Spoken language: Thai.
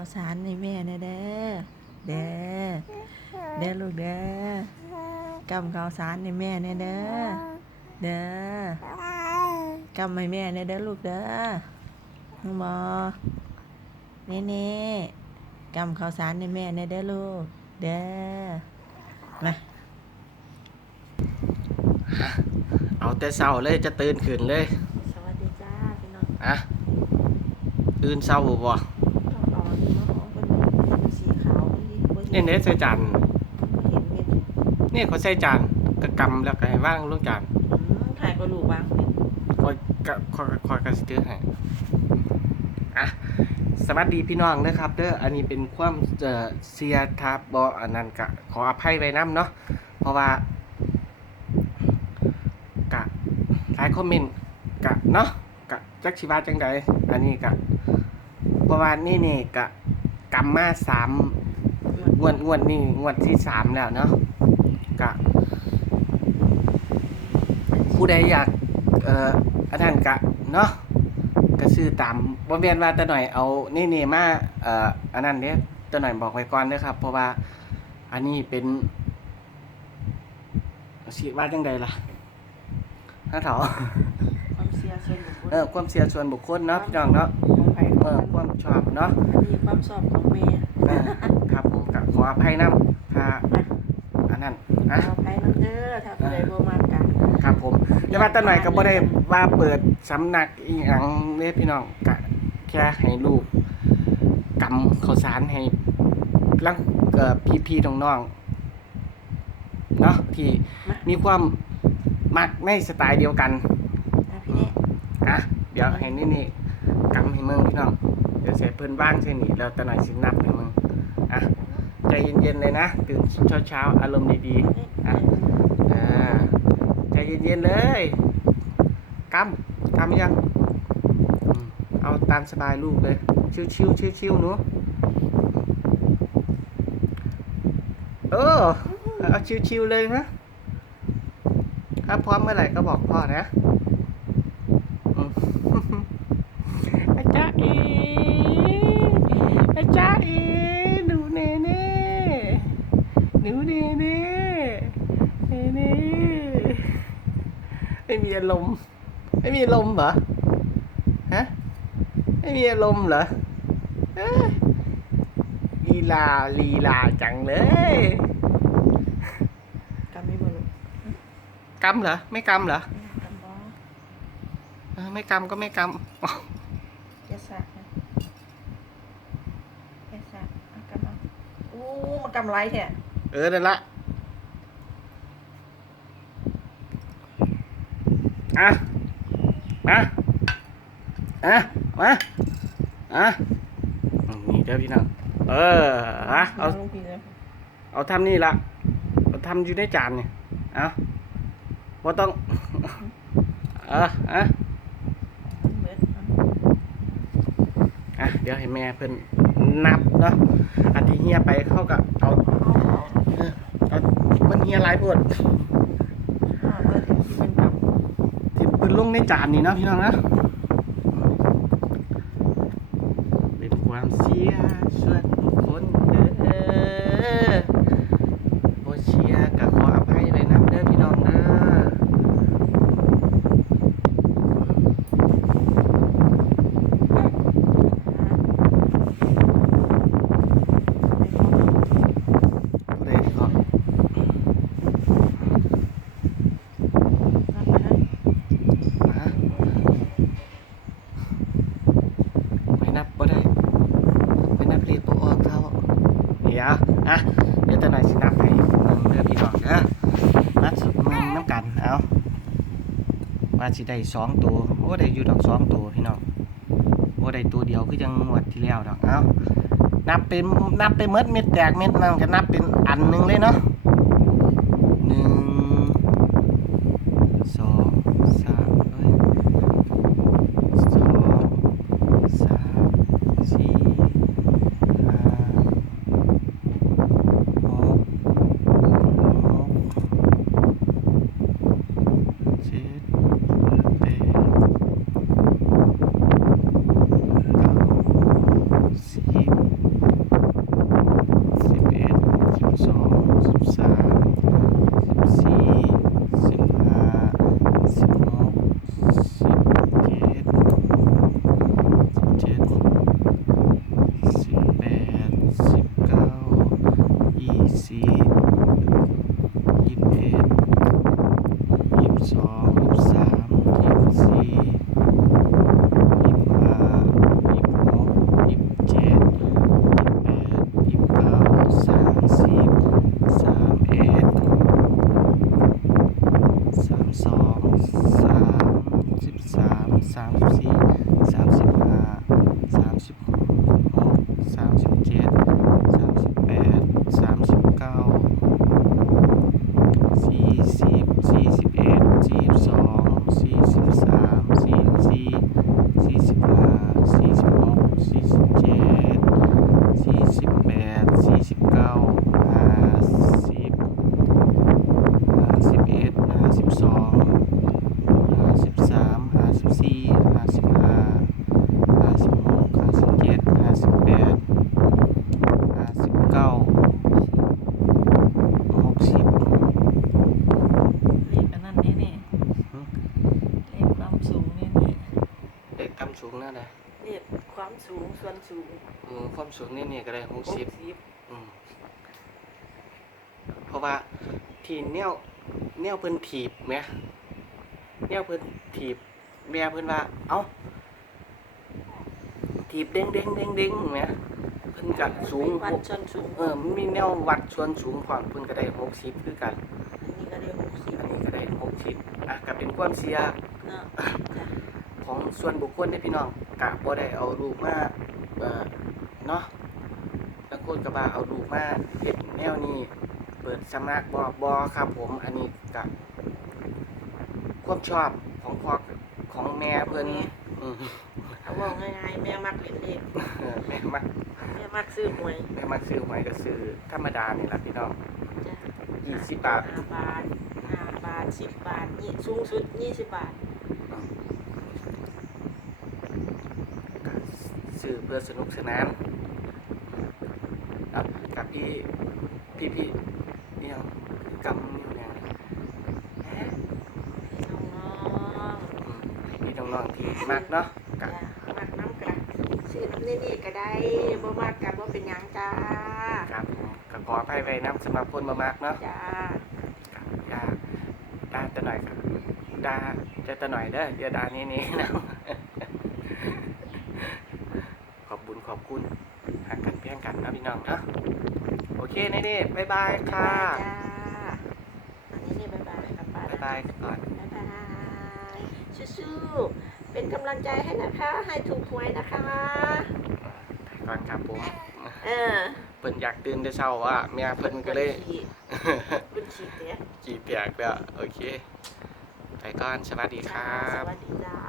าวสารให้แม่แน่เด้อเด้อเด้อลูกเด้อกำข้าวสารให้แม่แน่เด้อเด้อกำให้แม่แน่เด้อลูกเด้อน้องบอนี่นี่กำข้าวสารให้แม่แน่เด้อลูกเด้อมาเอาแต่เช้าเลยจะตื่นขึ้นเลย สวัสดีจ้าพี่น้องอะตื่นเช้าบ่ ต้องเอาอันนี้มาของคนเป็นสีขาว มันดีบ่นี่เห็นเด้ใส่จานเห็นเม็ดนี่เขาใส่จานกะกำแล้วก็ให้ว่างลงจานอืมถ่ายก็ลูกวางเป็นคอยกะคอยคอยกันสิตื้อให้อะสวัสดีพี่น้องนะครับเด้ออันนี้เป็นความเอ่อเสียทับบ่อันนั้นกะขออภัยไว้นํเนาะเพราะว่ากะหลายคอมเมนต์กะเนาะกะจักสิว่าจังใดอันนี้กะเพราะว่านี่นี่กะกำมาสาม งวดงวดนี่งวดที่สามแล้วเนาะกะผู้ใดอยากเอ่ออันนั้นกะเนาะก็ซื้อตามบ่แม่นว่าแต่หน่อยเอานี่นี่มาเอ่ออันนั้นเด้แต่หน่อยบอกไว้ก่อนเด้อครับ เพราะว่าอันนี้เป็นสิว่าจังใดล่ะถ้าเถาความเสียส่วนบุคคลเออความเสียส่วนบุคคลเนาะพี่น้องเนาะของใครขเอองอมันความชอบเนาะอันนี้ความชอบของแม่เออครับ ผมก็ขออภัยนำถ้าอันนั้นอะเอาไปน้ำเด้อถ้าผู้ใดบ่มากกันครับผมแต่ว่าแตาหน่อยก็บ่ได้ว่าเปิดสำนักอีหยังเด้พี่น้องก็แค่ให้ลูกกำข้าวสารให้ลังเอ่อพี่ๆน้องๆเนาะที่มีความมักในสไตล์เดียวกันนะพี่เนี่ยอะเดี๋ยวให้นี่นี่กำให้มึงพี่น้องเดี๋ยวเสร็จเพิ่นว่างเช่นนี้แล้วแตาหน่อยสินับให้มึงอะ ใจเย็นๆเลยนะ ตื่นเช้าๆ อารมณ์ดีๆอะใจเย็นๆเลยกำกำยัง เอาตามสบายลูกเลย ชิวๆชิวๆหนูเออเอาชิวๆเลยนะถ้าพร้อมเมื่อไหร่ก็บอกพ่อนะอาจารย์เออาจารย์เอ หนูเน่เน่เน่เน่ไม่มีอารมณ์ไม่มีอารมณ์เหรอฮะไม่มีอารมณ์เหรอเอ้ยลีลาลีลาจังเลยกำไม่บ่ลูกกำเหรอไม่กำเหรอกำบ่เออไม่กำก็ไม่กำแกะสักนะแกะสักเอากำเอาอู้มันกำไรแท้ เออนั่นละอะมาอะมาอะนี่เด้อพี่น้องเอออะเอาลงพี่เลยเอาทำนี่ละเอาทำอยู่ในจานเนี่ยเอาว่าต้องเอออะเบิดเอาอะเดี๋ยวให้แม่เพิ่นนับเนาะอันที่เฮียไปเข้ากับเอาเออเอามันเฮียหลายปวดเอาเบิดที่มันกำที่เปืนลงในจานนี่เนาะพี่น้องนะเป็นความเสียส่วนบุคคลเด้อบ่เชียร์ก็ขออภัยเลยนะเด้อพี่น้องเด้อ ผู้ใดที่เขา เอาไปนะ ฮะไม่นับบ่ได้ไม่นับเรียกบ่ออกเขาเดี๋ยวอะเดี๋ยวตาหน่อยสินับให้เบิ่งเด้อพี่น้องเด้อนัดสุดมึงน้ำกันเอา ว่าสิได้สองตัวโอ้ได้อยู่ดอกสองตัวพี่น้องโอ้ได้ตัวเดียวคือยังงวดที่แล้วดอกเอานับเป็นนับไปเม็ดเม็ดแตกเม็ดนั่นก็นับเป็นอันหนึงเลยเนาะ สูงนี่นี่ก็ได้หกสิบสิบอืมเพราะว่าที่แนวแนวเพิ่นถีบแหมแนวเพิ่นถีบแม่เพิ่นว่า เอ้าถีบเด้งเด้งเด้งเด้งแหมเพิ่นกัสูงวัดส่วนสูง เออมันมีแนววัดส่วนสูงพร้อมเพิ่นก็ได้หกสิบคือกันอันนี้ก็ได้หกสิบอันนี้ก็ได้หกสิบอะก็เป็นความเสียเนาะจ้ะของส่วนบุคคลเด้อพี่น้องกะบ่ได้เอารูปมา เอ่อเนาะแล้วคนก็บ่าเอารูปมาเฮ็ดแนวนี้ เปิดสมัครบ่บ่ครับผมอันนี้ก็ความชอบของพ่อของแม่เพิ่นอืมเอาบอกง่ายๆแม่มักเล่นเลขเออแม่มักแม่มักซื้อหวยแม่มักซื้อหวยก็ซื้อธรรมดานี่ล่ะพี่น้องจ้ะ20บาทห้าบาทห้าบาทสิบบาทนี่สูงสุดยี่สิบบาท ก็ ซื้อเพื่อสนุกสนานครับกับพี่พี่พี่เนี่ยกำนิ้วเนี่ยน้องอืมให้พี่น้องๆที่มักเนาะๆกัจ้ะมักน้ำกันซื้อน้ำนี่นี่ก็ได้บ่มากกับบ่เป็นหยังจ้าครับผมก็ขออภัยไว้นะสำหรับคนมามากเนาะ จ้าครับอย่าด่าแต่หน่อยครับด่าจะแต่หน่อยเด้ออย่าด่านี่นี่นะข อบบุญขอบคุณหักกันเพียงกันนะพี่น้องเนาะโอเคนี่นี่บ๊ายบายค่ะจ้าอันนี้นี่บ๊ายบายครับป้าบ๊ายบายก่อนบ๊ายบายสู้ๆเป็นกำลังใจให้นะคะ ให้ถูกหวยนะคะก่อนครับผมเออเพิ่นอยากตื่นแต่เช้าว่าเมียเพิ่นก็เลยรุ่นฉีดเนี่ยจีเตียกแล้วโอเค ไปก่อนสวัสดีครัสบวัสดีจ้า